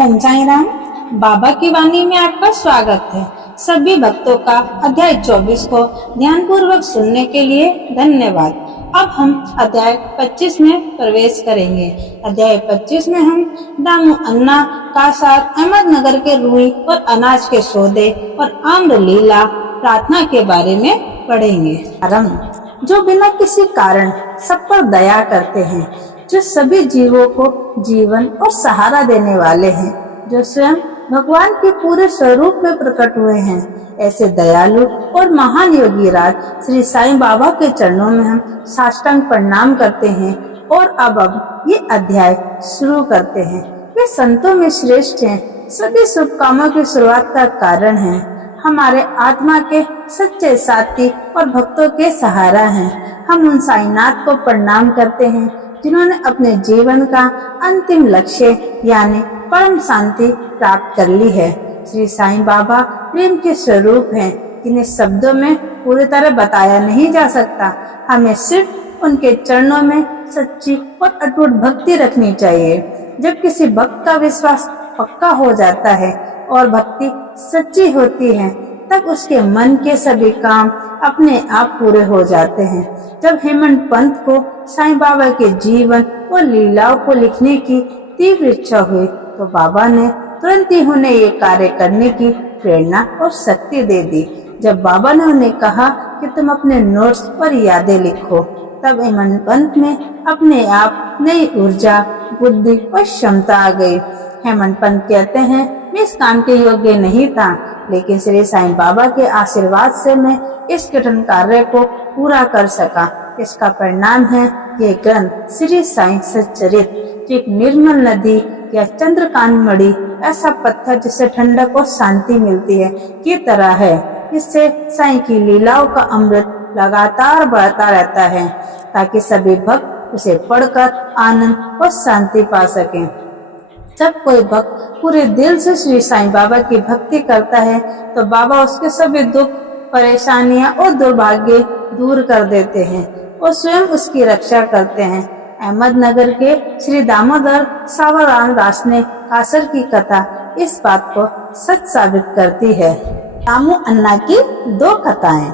ओम साई राम। बाबा की वाणी में आपका स्वागत है। सभी भक्तों का अध्याय 24 को ध्यान पूर्वक सुनने के लिए धन्यवाद। अब हम अध्याय 25 में प्रवेश करेंगे। अध्याय 25 में हम दामू अन्ना का साथ अहमदनगर के रुई और अनाज के सौदे और आम्र लीला प्रार्थना के बारे में पढ़ेंगे। आरंभ। जो बिना किसी कारण सब पर दया करते हैं, जो सभी जीवों को जीवन और सहारा देने वाले हैं, जो स्वयं भगवान के पूरे स्वरूप में प्रकट हुए हैं, ऐसे दयालु और महान योगी राज श्री साईं बाबा के चरणों में हम साष्टांग प्रणाम करते हैं। और अब ये अध्याय शुरू करते हैं। वे संतों में श्रेष्ठ हैं, सभी शुभ कामों की शुरुआत का कारण हैं, हमारे आत्मा के सच्चे साथी और भक्तों के सहारा हैं। हम उन साईनाथ को प्रणाम करते हैं जिन्होंने अपने जीवन का अंतिम लक्ष्य यानी परम शांति प्राप्त कर ली है। श्री साईं बाबा प्रेम के स्वरूप हैं, जिन्हें शब्दों में पूरी तरह बताया नहीं जा सकता। हमें सिर्फ उनके चरणों में सच्ची और अटूट भक्ति रखनी चाहिए। जब किसी भक्त का विश्वास पक्का हो जाता है और भक्ति सच्ची होती है, तब उसके मन के सभी काम अपने आप पूरे हो जाते हैं। जब हेमंत पंत को साईं बाबा के जीवन और लीलाओं को लिखने की तीव्र इच्छा हुई, तो बाबा ने तुरंत ही उन्हें ये कार्य करने की प्रेरणा और शक्ति दे दी। जब बाबा ने उन्हें कहा कि तुम अपने नोट्स और यादें लिखो, तब हेमंत पंत में अपने आप नई ऊर्जा, बुद्धि और क्षमता आ गई। हेमंत पंत कहते हैं, मैं इस काम के योग्य नहीं था, लेकिन श्री साईं बाबा के आशीर्वाद से मैं इस कठिन कार्य को पूरा कर सका। इसका परिणाम है ये ग्रंथ श्री साईं सच्चरित, जो एक निर्मल नदी या चंद्रकांत मणि, ऐसा पत्थर जिससे ठंडक और शांति मिलती है, की तरह है। इससे साईं की लीलाओं का अमृत लगातार बढ़ता रहता है, ताकि सभी भक्त उसे पढ़कर आनंद और शांति पा सकें। जब कोई भक्त पूरे दिल से श्री साईं बाबा की भक्ति करता है, तो बाबा उसके सभी दुख, परेशानियां और दुर्भाग्य दूर कर देते हैं और स्वयं उसकी रक्षा करते हैं। अहमदनगर के श्री दामोदर सावरराम दास ने कासर की कथा इस बात को सच साबित करती है। दामू अन्ना की दो कथाएं।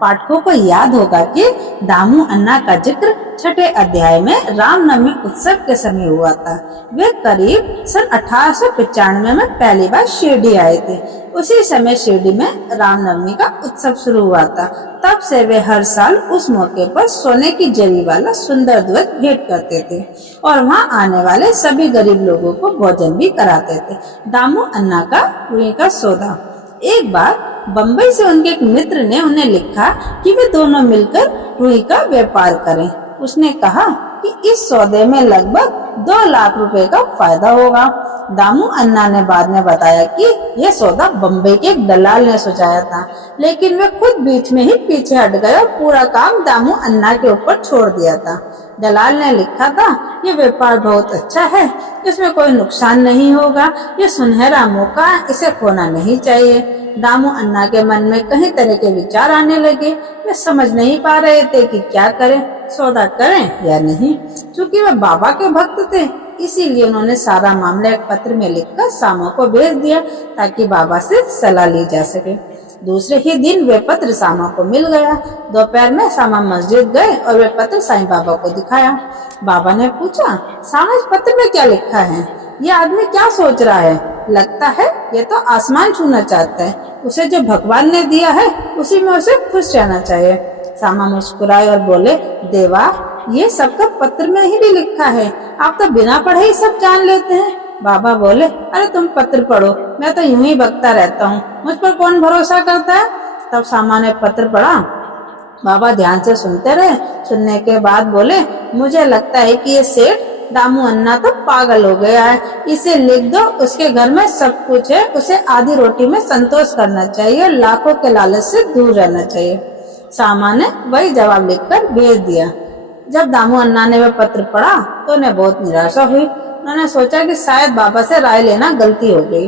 पाठकों को याद होगा कि दामू अन्ना का जिक्र छठे अध्याय में रामनवमी उत्सव के समय हुआ था। वे करीब सन 1895 में पहली बार शिरडी आए थे। उसी समय शिरडी में रामनवमी का उत्सव शुरू हुआ था। तब से वे हर साल उस मौके पर सोने की जरी वाला सुंदर ध्वज भेंट करते थे और वहां आने वाले सभी गरीब लोगों को भोजन भी कराते थे। दामू अन्ना का रुई का सौदा। एक बार बम्बई से उनके एक मित्र ने उन्हें लिखा कि वे दोनों मिलकर रुई का व्यापार करें। उसने कहा कि इस सौदे में लगभग 2 लाख रुपए का फायदा होगा। दामू अन्ना ने बाद में बताया कि यह सौदा बम्बई के एक दलाल ने सुझाया था, लेकिन वे खुद बीच में ही पीछे हट गए और पूरा काम दामू अन्ना के ऊपर छोड़ दिया था। दलाल ने लिखा था, ये व्यापार बहुत अच्छा है, इसमें कोई नुकसान नहीं होगा, ये सुनहरा मौका है, इसे खोना नहीं चाहिए। दामू अन्ना के मन में कई तरह के विचार आने लगे। वे समझ नहीं पा रहे थे कि क्या करें, सौदा करें या नहीं। चूंकि वे बाबा के भक्त थे, इसीलिए उन्होंने सारा मामला एक पत्र में लिखकर सामा को भेज दिया, ताकि बाबा से सलाह ली जा सके। दूसरे ही दिन वे पत्र सामा को मिल गया। दोपहर में सामा मस्जिद गए और वे पत्र साईं बाबा को दिखाया। बाबा ने पूछा, सामा, इस पत्र में क्या लिखा है? ये आदमी क्या सोच रहा है? लगता है ये तो आसमान छूना चाहता है। उसे जो भगवान ने दिया है उसी में उसे खुश रहना चाहिए। सामा मुस्कुराए और बोले, देवा, ये सब तो पत्र में ही भी लिखा है, आप तो बिना पढ़े ही सब जान लेते हैं। बाबा बोले, अरे तुम पत्र पढ़ो, मैं तो यूं ही बकता रहता हूँ, मुझ पर कौन भरोसा करता है? तब सामा ने पत्र पढ़ा। बाबा ध्यान से सुनते रहे। सुनने के बाद बोले, मुझे लगता है कि ये सेठ दामू अन्ना तो पागल हो गया है, इसे लिख दो, उसके घर में सब कुछ है, उसे आधी रोटी में संतोष करना चाहिए, लाखों के लालच से दूर रहना चाहिए। सामा ने वही जवाब लिखकर भेज दिया। जब दामू अन्ना ने वह पत्र पढ़ा तो उन्हें बहुत निराशा हुई। उन्होंने सोचा कि शायद बाबा से राय लेना गलती हो गई,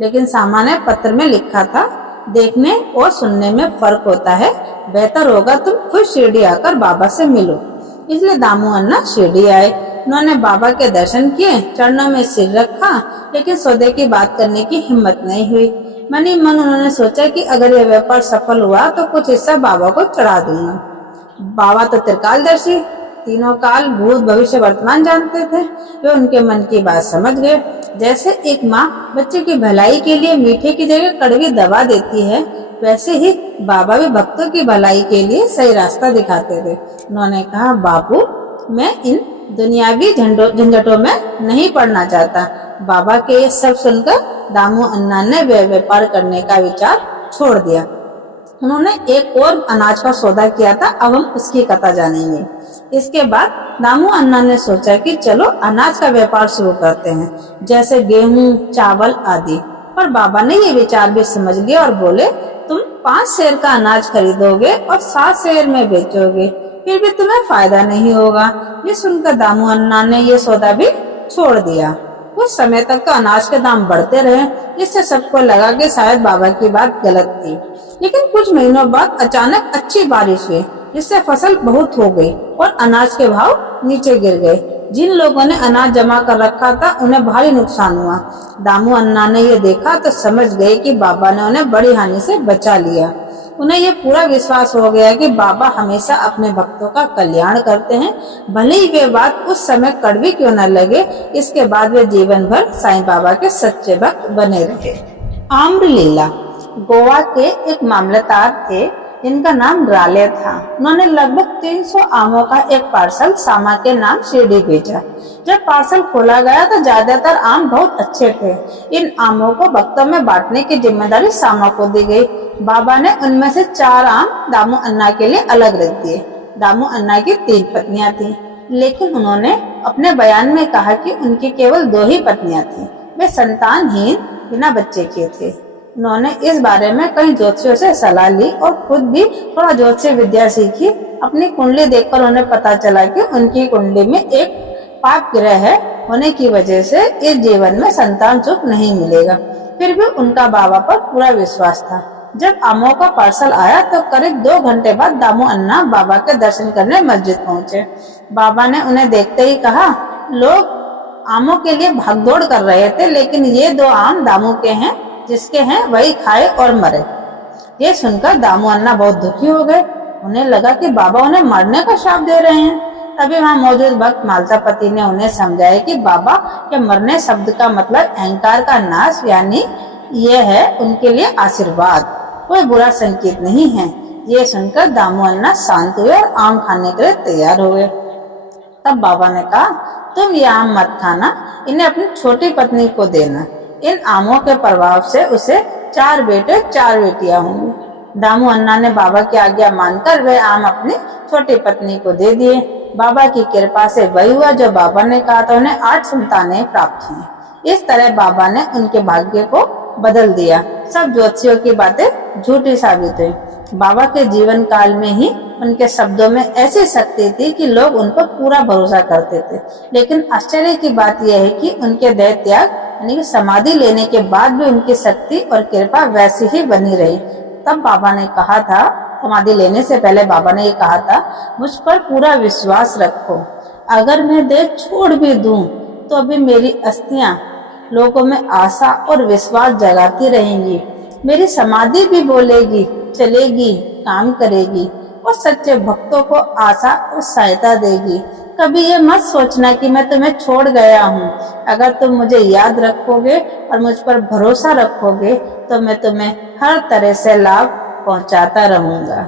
लेकिन सामा ने पत्र में लिखा था, देखने और सुनने में फर्क होता है, बेहतर होगा तुम खुद शिरडी आकर बाबा से मिलो। इसलिए दामू अन्ना शिरडी आए। उन्होंने बाबा के दर्शन किए, चरणों में सिर रखा, लेकिन सौदे की बात करने की हिम्मत नहीं हुई। मन ही मन उन्होंने सोचा कि अगर यह व्यापार सफल हुआ तो कुछ हिस्सा बाबा को चढ़ा दूंगा। बाबा तो त्रिकालदर्शी, तीनों काल, भूत, भविष्य, वर्तमान जानते थे। वे उनके मन की बात समझ गए। जैसे एक माँ बच्चे की भलाई के लिए मीठे की जगह कड़वी दवा देती है, वैसे ही बाबा भी भक्तों की भलाई के लिए सही रास्ता दिखाते थे। उन्होंने कहा, बापू, मैं इन दुनियावी झंझटों में नहीं पड़ना चाहता। बाबा के ये सब सुनकर दामू अन्ना ने व्यापार करने का विचार छोड़ दिया। उन्होंने एक और अनाज का सौदा किया था, अब हम उसकी कथा जानेंगे। इसके बाद दामू अन्ना ने सोचा कि चलो अनाज का व्यापार शुरू करते हैं, जैसे गेहूं, चावल आदि। पर बाबा ने ये विचार भी समझ लिया और बोले, तुम 5 सेर का अनाज खरीदोगे और 7 सेर में बेचोगे, फिर भी तुम्हें फायदा नहीं होगा। ये सुनकर दामू अन्ना ने ये सौदा भी छोड़ दिया। कुछ समय तक तो अनाज के दाम बढ़ते रहे, जिससे सबको लगा कि शायद बाबा की बात गलत थी। लेकिन कुछ महीनों बाद अचानक अच्छी बारिश हुई, जिससे फसल बहुत हो गई और अनाज के भाव नीचे गिर गए। जिन लोगों ने अनाज जमा कर रखा था, उन्हें भारी नुकसान हुआ। दामू अन्ना ने ये देखा तो समझ गए कि बाबा ने उन्हें बड़ी हानि से बचा लिया। उन्हें ये पूरा विश्वास हो गया कि बाबा हमेशा अपने भक्तों का कल्याण करते हैं, भले ही वे बात उस समय कड़वी क्यों न लगे। इसके बाद वे जीवन भर साईं बाबा के सच्चे भक्त बने रहे। आम्रलीला गोवा के एक मामलतदार थे, जिनका नाम राले था। उन्होंने लगभग 300 आमों का एक पार्सल सामा के नाम शिरडी भेजा। जब पार्सल खोला गया तो ज्यादातर आम बहुत अच्छे थे। इन आमों को भक्तों में बांटने की जिम्मेदारी सामा को दी गई। बाबा ने उनमें से 4 आम दामू अन्ना के लिए अलग रख दिए। दामू अन्ना की 3 पत्नियां थीं, लेकिन उन्होंने अपने बयान में कहा कि उनकी केवल 2 ही पत्नियां थीं। वे संतानहीन, बिना बच्चे के थे। उन्होंने इस बारे में कई ज्योतिषियों से सलाह ली और खुद भी थोड़ा ज्योतिष विद्या सीखी। अपनी कुंडली देखकर उन्हें पता चला कि उनकी कुंडली में एक पाप ग्रह होने की वजह से इस जीवन में संतान सुख नहीं मिलेगा। फिर भी उनका बाबा पर पूरा विश्वास था। जब आमों का पार्सल आया तो करीब 2 घंटे बाद दामू अन्ना बाबा के दर्शन करने मस्जिद पहुंचे। बाबा ने उन्हें देखते ही कहा, लोग आमों के लिए भागदौड़ कर रहे थे, लेकिन ये 2 आम दामू के हैं, जिसके हैं वही खाए और मरे। ये सुनकर दामू अन्ना बहुत दुखी हो गए। उन्हें लगा कि बाबा उन्हें मरने का श्राप दे रहे हैं। तभी वहां मौजूद भक्त मालसापति ने उन्हें समझाया कि बाबा के मरने शब्द का मतलब अहंकार का नाश, यानी ये है उनके लिए आशीर्वाद, कोई बुरा संकेत नहीं है। ये सुनकर दामू अन्ना शांत हुए और आम खाने के लिए तैयार हो गए। तब बाबा ने कहा, तुम ये आम मत खाना, इन्हें अपनी छोटी पत्नी को देना। इन आमों के प्रभाव से उसे 4 बेटे 4 बेटियां होंगी। दामू अन्ना ने बाबा की आज्ञा मानकर वे आम अपनी छोटी पत्नी को दे दिए। बाबा की कृपा से वही हुआ जो बाबा ने कहा था। उन्हें 8 संतानें प्राप्त हुई। इस तरह बाबा ने उनके भाग्य को बदल दिया। सब ज्योतिषियों की बातें झूठी साबित हुई। बाबा के जीवन काल में ही उनके शब्दों में ऐसी शक्ति थी कि लोग उन पर पूरा भरोसा करते थे। लेकिन आश्चर्य की बात यह है कि उनके देह त्याग यानी कि समाधि लेने के बाद भी उनकी शक्ति और कृपा वैसी ही बनी रही। तब बाबा ने कहा था, समाधि लेने से पहले बाबा ने ये कहा था, मुझ पर पूरा विश्वास रखो, अगर मैं देह छोड़ भी दूं तो भी मेरी अस्थियां लोगों में आशा और विश्वास जगाती रहेंगी। मेरी समाधि भी बोलेगी, चलेगी, काम करेगी और सच्चे भक्तों को आशा और सहायता देगी। कभी ये मत सोचना कि मैं तुम्हें छोड़ गया हूँ। अगर तुम मुझे याद रखोगे और मुझ पर भरोसा रखोगे तो मैं तुम्हें हर तरह से लाभ पहुँचाता रहूँगा।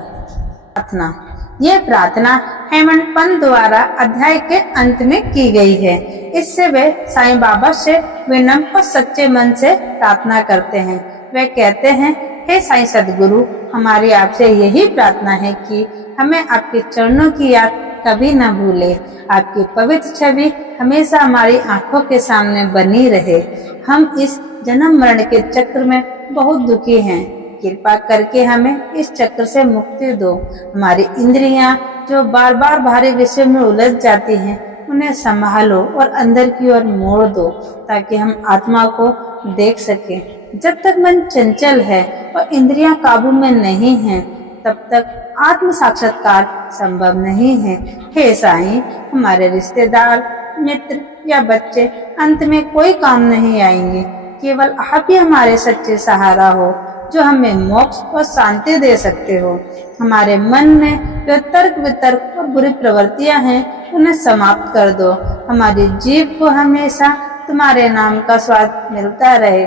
प्रार्थना। ये प्रार्थना हेमंत पंत द्वारा अध्याय के अंत में की गई है। इससे वे साईं बाबा से विनम्र और सच्चे मन से प्रार्थना करते हैं। वे कहते हैं, हे साईं सदगुरु, हमारी आपसे यही प्रार्थना है कि हमें आपके चरणों की याद कभी न भूले। आपकी पवित्र छवि हमेशा हमारी आंखों के सामने बनी रहे। हम इस जन्म मरण के चक्र में बहुत दुखी हैं। कृपा करके हमें इस चक्र से मुक्ति दो। हमारी इंद्रियां जो बार बार भारी विषय में उलझ जाती हैं, उन्हें संभालो और अंदर की ओर मोड़ दो, ताकि हम आत्मा को देख सकें। जब तक मन चंचल है और इंद्रियां काबू में नहीं हैं, तब तक आत्म साक्षात्कार संभव नहीं है। हे साईं, हमारे रिश्तेदार, मित्र या बच्चे अंत में कोई काम नहीं आएंगे। केवल आप ही हमारे सच्चे सहारा हो, जो हमें मोक्ष और शांति दे सकते हो। हमारे मन में जो तर्क वितर्क और बुरी प्रवृत्तियां हैं, उन्हें समाप्त कर दो। हमारी जीभ को हमेशा तुम्हारे नाम का स्वाद मिलता रहे।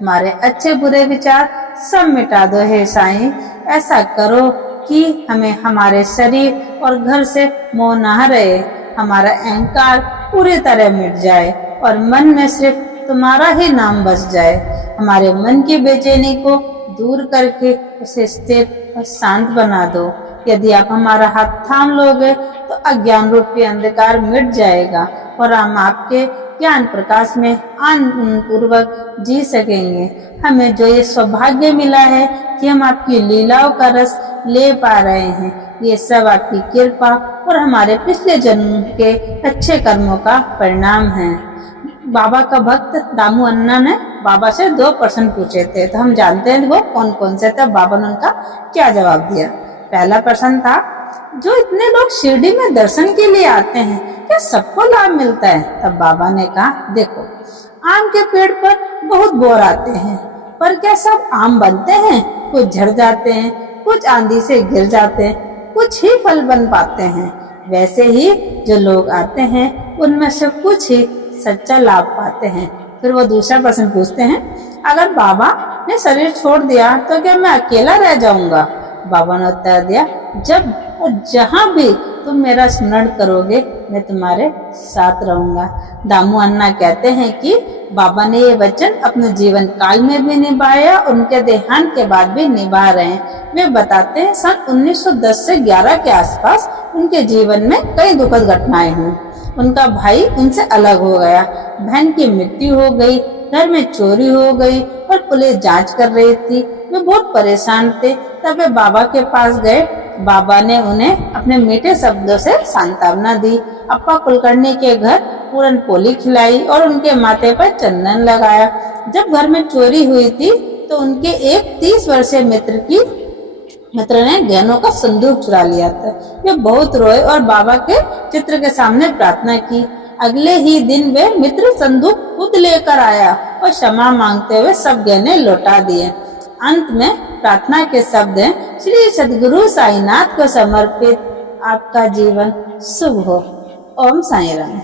हमारे अच्छे बुरे विचार सब मिटा दो हे साईं। ऐसा करो कि हमें हमारे शरीर और घर से मोह न रहे। हमारा अहंकार पूरी तरह मिट जाए और मन में सिर्फ तुम्हारा ही नाम बस जाए। हमारे मन की बेचैनी को दूर करके उसे स्थिर और शांत बना दो। यदि आप हमारा हाथ थाम लोगे तो अज्ञान रूपी अंधकार मिट जाएगा और हम आपके ज्ञान प्रकाश में आनंद पूर्वक जी सकेंगे। हमें जो ये सौभाग्य मिला है कि हम आपकी लीलाओं का रस ले पा रहे हैं, ये सब आपकी कृपा और हमारे पिछले जन्म के अच्छे कर्मों का परिणाम है। बाबा का भक्त दामू अन्ना ने बाबा से 2 प्रश्न पूछे थे, तो हम जानते हैं वो कौन कौन से थे। बाबा ने उनका क्या जवाब दिया। पहला प्रश्न था, जो इतने लोग शिरडी में दर्शन के लिए आते हैं, क्या सबको लाभ मिलता है? तब बाबा ने कहा, देखो, आम के पेड़ पर बहुत बोर आते हैं, पर क्या सब आम बनते हैं? कुछ झड़ जाते हैं, कुछ आंधी से गिर जाते हैं, कुछ ही फल बन पाते हैं। वैसे ही जो लोग आते हैं, उनमें से कुछ ही सच्चा लाभ पाते हैं। फिर वो दूसरा प्रश्न पूछते हैं, अगर बाबा ने शरीर छोड़ दिया तो क्या मैं अकेला रह जाऊंगा? बाबा ने उत्तर दिया, जब और जहां भी तुम मेरा स्मरण करोगे, मैं तुम्हारे साथ रहूंगा। दामू अन्ना कहते हैं कि बाबा ने ये वचन अपने जीवन काल में भी निभाया, उनके देहांत के बाद भी निभा रहे हैं। वे बताते हैं सन 1910 से 11 के आसपास उनके जीवन में कई दुखद घटनाएं हुई। उनका भाई उनसे अलग हो गया, बहन की मृत्यु हो गई, घर में चोरी हो गई और पुलिस जांच कर रही थी। वे बहुत परेशान थे। तब वे बाबा के पास गए। बाबा ने उन्हें अपने मीठे शब्दों से सांत्वना दी। अप्पा कुलकर्णी के घर पूरन पोली खिलाई और उनके माथे पर चंदन लगाया। जब घर में चोरी हुई थी तो उनके एक 30 वर्षीय मित्र ने गहनों का संदूक चुरा लिया था। वे बहुत रोए और बाबा के चित्र के सामने प्रार्थना की। अगले ही दिन वे मित्र संदूक खुद लेकर आया और क्षमा मांगते हुए सब गहने लौटा दिए। अंत में प्रार्थना के शब्द हैं, श्री सद्गुरु साईनाथ को समर्पित, आपका जीवन शुभ हो। ओम साईं राम।